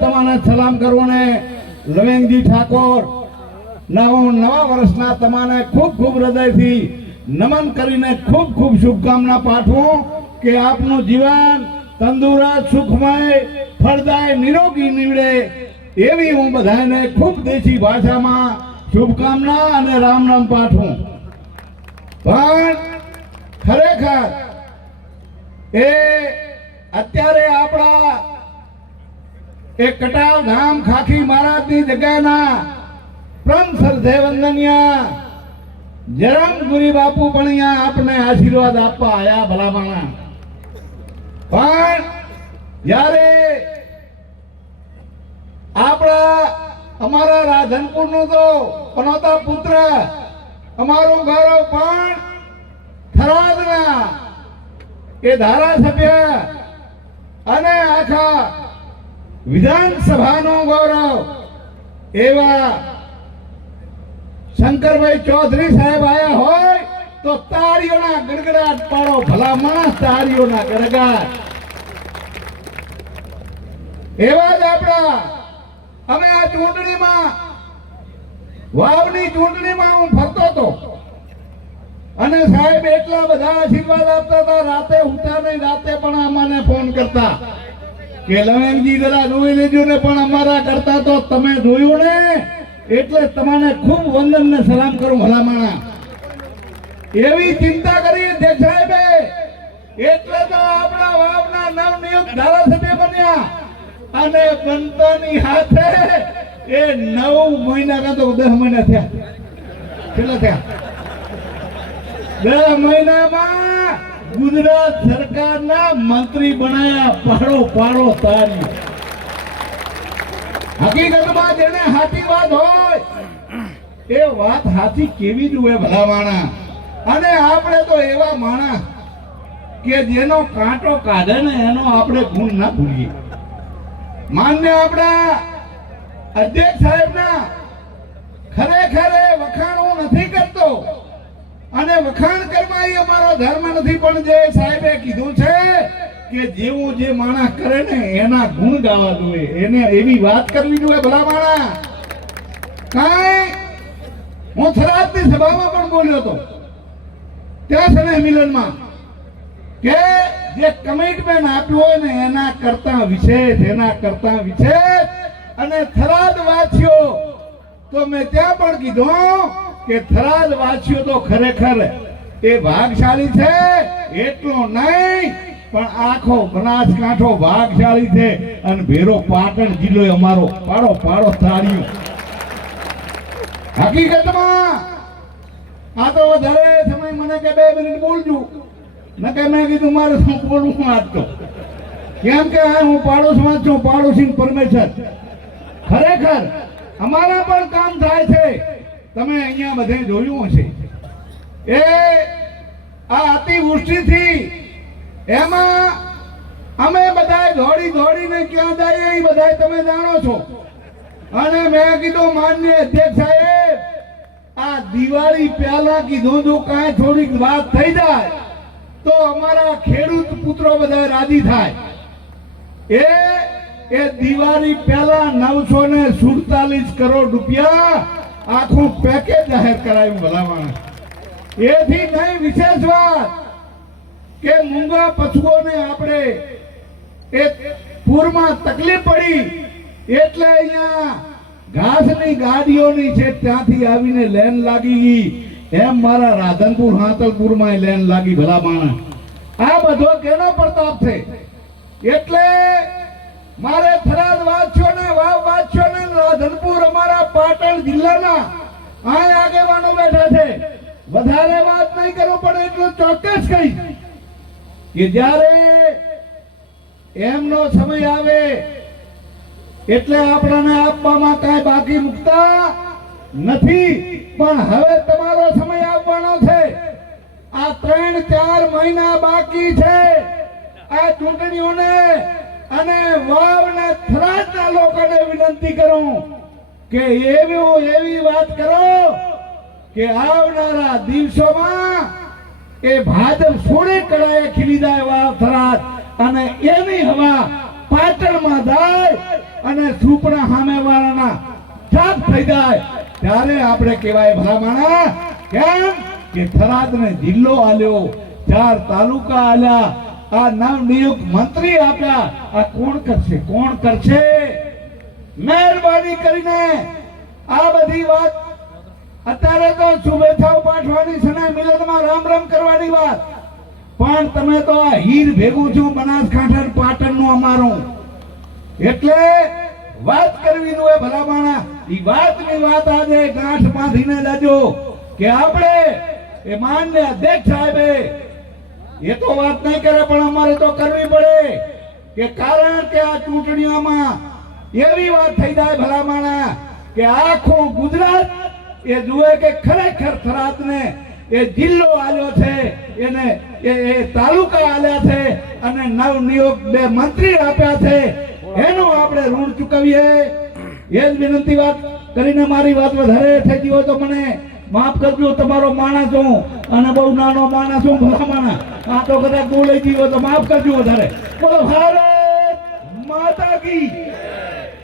તમને સલામ કરું ને લવેંગજી ઠાકોર, નવા વર્ષના તમારે ખૂબ ખૂબ હૃદયથી નમન કરીને ખૂબ ખૂબ શુભકામના પાઠવું કે આપનું જીવન તંદુરસ્ત, સુખમય, ફળદાય, નિરોગી નીવડે એવી હું બધાને ખૂબ દેશી ભાષામાં શુભકામના અને રામ રામ પાઠવું. પણ ખરેખર એ અત્યારે આપણા એ કટાવ ધામ ખાખી મહારાજની જગ્યાના પ્રમ વંદનિયા જરમ ગુરી બાપુ પણ આપણે આશીર્વાદ આપવા આયા ભલામણા. પણ જ્યારે આપણા અમારા રાધનપુર નો તો પનોતા પુત્ર, અમારો ગૌરવ પણ થરાદના એ ધારાસભ્ય અને આખા વિધાનસભાનું ગૌરવ એવા શંકરભાઈ ચૌધરી સાહેબ આયા હોય તો તાળીઓના ગડગડાટ પાડો, ભલા માણસ તાળીઓના ગડગડાટ. એવા જ આપણા, અમે આ ચૂંટણીમાં, વાવની ચૂંટણીમાં હું ફરતો હતો. અને સાહેબ એટલા બધા આશીર્વાદ આપતા હતા, રાતે ઉઠતા નહીં, રાતે પણ અમાને ફોન કરતા. કે લવેનજી જરા જોઈ લેજો ને, પણ અમારા કરતા તો તમે જોયું ને. એટલે તમને ખૂબ વંદન ને સલામ કરું, ભલામણા. એવી ચિંતા કરી અધ્યક્ષ સાહેબે. એટલે તો આપણા વાવના નવનિયુક્ત ધારાસભ્ય બન્યા. અને બનતાની હાથે એ નવ મહિના કાં તો દસ મહિના થયા. કેટલા થયા? દસ મહિનામાં ગુજરાત સરકારના મંત્રી બનાયા, પાડો પાડો તારી. હકીકતમાં જેને સાચી વાત હોય, એ વાત સાચી કેવી જ ભલા માણા અને આપણે તો એવા માણા કે જેનો કાંટો કાઢે ને એનો આપણે ગુણ ના ભૂલીએ. માન્ય આપણા અધ્યક્ષ સાહેબના ખરેખર વખાણો નથી કરતો. વખાણ કરવા એ અમારો ધર્મ નથી, પણ જે સાહેબે કીધું છે કે જેવું જે માણસ કરે ને, એના ગુણ ગાવા જોઈએ. એને એવી વાત કરવી જોઈએ, ભલા માણા કાંઈ? હું થરાદની સભામાં પણ બોલ્યો હતો. ત્યાં સને મિલનમાં કે જે કમિટમેન્ટ આપ્યું હોય ને, એના કરતા વિશેષ, એના કરતા વિશેષ. અને થરાદ વાંચ્યો તો મેં ત્યાં પણ કીધું કે થરાદ વાસીઓ તો ખરેખર એ ભાગશાળી છે, એટલું નહીં, પણ આખો બનાસકાંઠો ભાગશાળી છે અને ભેરો પાટણ જિલ્લો અમારો પાડો પાડો તાળીઓ હકીકતમાં આ તો વધારે સમય મને કે બે મિનિટ બોલજો. ન કે મેં કીધું મારે શું બોલવું આજ તો કેમ કે હા હું પાડોશમાં વાંચું પાડોશી પરમેશ્વર. ખરેખર અમારા પણ કામ થાય છે. તમે અહીંયા બધે જોયું હશે. એ આ અતિવૃષ્ટિથી એમાં અમે બધા દોડી દોડીને ક્યાં જઈએ એ બધા તમે જાણો છો. અને મેં કીધું માન્ય અધ્યક્ષ સાહેબ, આ દિવાળી પહેલા કીધું જો કાંઈ થોડીક વાત થઈ જાય તો અમારા ખેડૂત પુત્રો બધા રાજી થાય. એ એ દિવાળી પહેલા નવસો ને સુડતાલીસ કરોડ રૂપિયા આખું પેકેજ જાહેર કરાયું ભલામણ. એથી નહીં વિશેષ વાત કે મૂંગા પશુઓને આપણે એ પૂરમાં તકલીફ પડી એટલે અહીંયા ઘાસની ગાડીઓની છે ત્યાંથી આવીને લેન લાગી ગઈ. એમ મારા રાધનપુર, હાંતલપુરમાં લેન લાગી ભલા માણસ આ બધો કેનો પ્રતાપ છે? એટલે મારે થરાદ વાંચ્યો ને વાવ વાંચ્યો રાધનપુર અમારા પાટણ જિલ્લાના આ આગેવાનો બેઠા છે. વધારે વાત નહીં કરું પણ એટલું ચોક્કસ કહી કે જ્યારે એમનો સમય આવે એટલે આપણને આપવામાં કાંઈ બાકી મૂકતા નથી. પણ હવે તમારો સમય આવવાનો છે. આ ત્રણ ચાર મહિના બાકી છે. આ ચૂંટણીઓને અને વાવને થરાદના લોકોને વિનંતી કરું કે એવી એવી વાત કરો કે આવનારા દિવસોમાં એ ભાજપ સોળે કળાએ ખીલી જાય વાવ થરાદ અને એની હવા પાટણમાં જાય અને સુપડા સામેવાળાના ચાપ થઈ જાય. ત્યારે આપણે કહેવાય ભલામણા કેમ કે થરાદને જિલ્લો આલ્યો, ચાર તાલુકા આલ્યા આ નામ નિયુક્ત મંત્રી આપ્યા. આ કોણ કરશે? કોણ કરશે? મહેરબાની કરીને આ બધી વાત અત્યારે તો શુભેચ્છાઓ પાઠવાની છે મિલનમાં રામ રામ કરવાની વાત. પણ તમે તો આ હીર ભેગું છું બનાસકાંઠા પાટણ પાટણનું અમારું. એટલે વાત કરવી નું એ ભલામણા. ઈ વાતની વાત આજે ગાંઠ બાંધીને લેજો કે આપણે એ માન્ય અધ્યક્ષ સાહેબે એ તો વાત નહીં કરે, પણ અમારે તો કરવી પડે કે કારણ કે આ ચૂંટણીઓમાં એવી વાત થઈ જાય ભલામણા કે આખું ગુજરાત એ જુએ કે ખરેખર થરાદને એ જિલ્લો આવ્યો છે, એને એ એ તાલુકા આલ્યા છે અને નવ નિયોગ બે મંત્રી આપ્યા છે. એનું આપણે ઋણ ચૂકવીએ. એ જ વિનંતી વાત કરીને મારી વાત વધારે થઈ ગઈ હોય તો મને માફ કરજો, તમારો માણસ હું અને બહુ નાનો માણસ હું, ભલા માણસ. આ તો કદાચ બોલાઈ ગયો તો માફ કરજો વધારે. બોલો, ભારત માતા કી.